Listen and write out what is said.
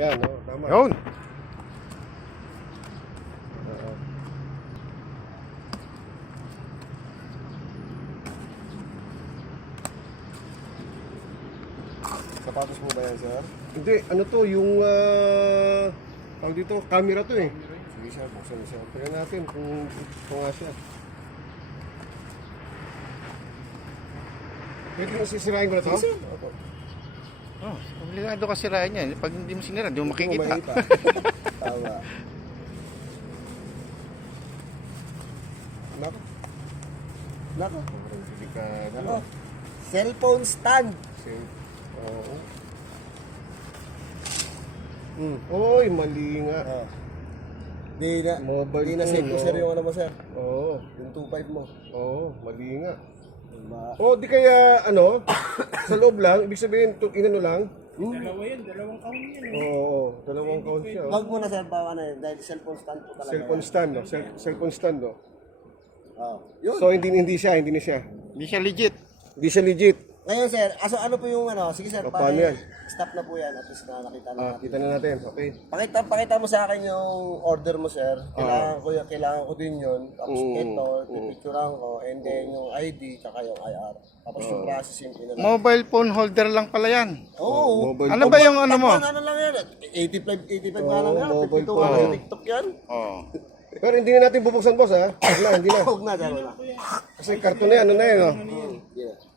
Yan, no? Tama. Yun. Oo. Sapatos mo ba yan, sir? Hindi, ano to, yung tawag dito, camera to eh. Sige, sir. Buksan mo, sir. Tignan natin kung nga siya. Pwede nang sisirain ko na to? Sir, opo. Oh, obligado ka sirayan yan. Pag hindi mo sinira, hindi mo makikita. Makikita. Tama. Nako. Nako. Delikado. Nako. Cellphone stand. Oo. Oy, mali nga. Ah. Di na, Mobile di na phone, save ko, sir, no? yung ano mo, sir. Oo. Yung 2.5 mo. Oo, mali nga. Diba? O, di kaya, ano, sa loob lang, ibig sabihin, inano lang? Dalawa yan, dalawang count yan. Oo, dalawang count siya. Oh. Wag mo na, sir, bawa na yun. Dahil cellphone stand po talaga. Cellphone stand, no? Cellphone stand, no? Oh. Yun. So, hindi siya. Hindi siya legit. Hindi siya legit. Ngayon, sir, ano po yung ano? Sige, sir, Paano yan? stop na po yan. At least na nakita na natin. Kita na natin. Okay. Pakita mo sa akin yung order mo, sir. Kailangan ko din yun. Tapos ito, pipicturean ko, and then yung ID, tsaka yung IR. Tapos yung processing, pinala. Mobile phone holder lang pala yan. Oo. Mobile Ano ba yung ano mo? Ano lang yan? 85 nga lang yan. mobile 52 nga lang phone. sa TikTok yan. Oh. Pero hindi na natin bubuksan, boss, ha? Wala, hindi na. Huwag na, sir. Wala. Kasi karton na yan, ano na yan, no? Hindi na.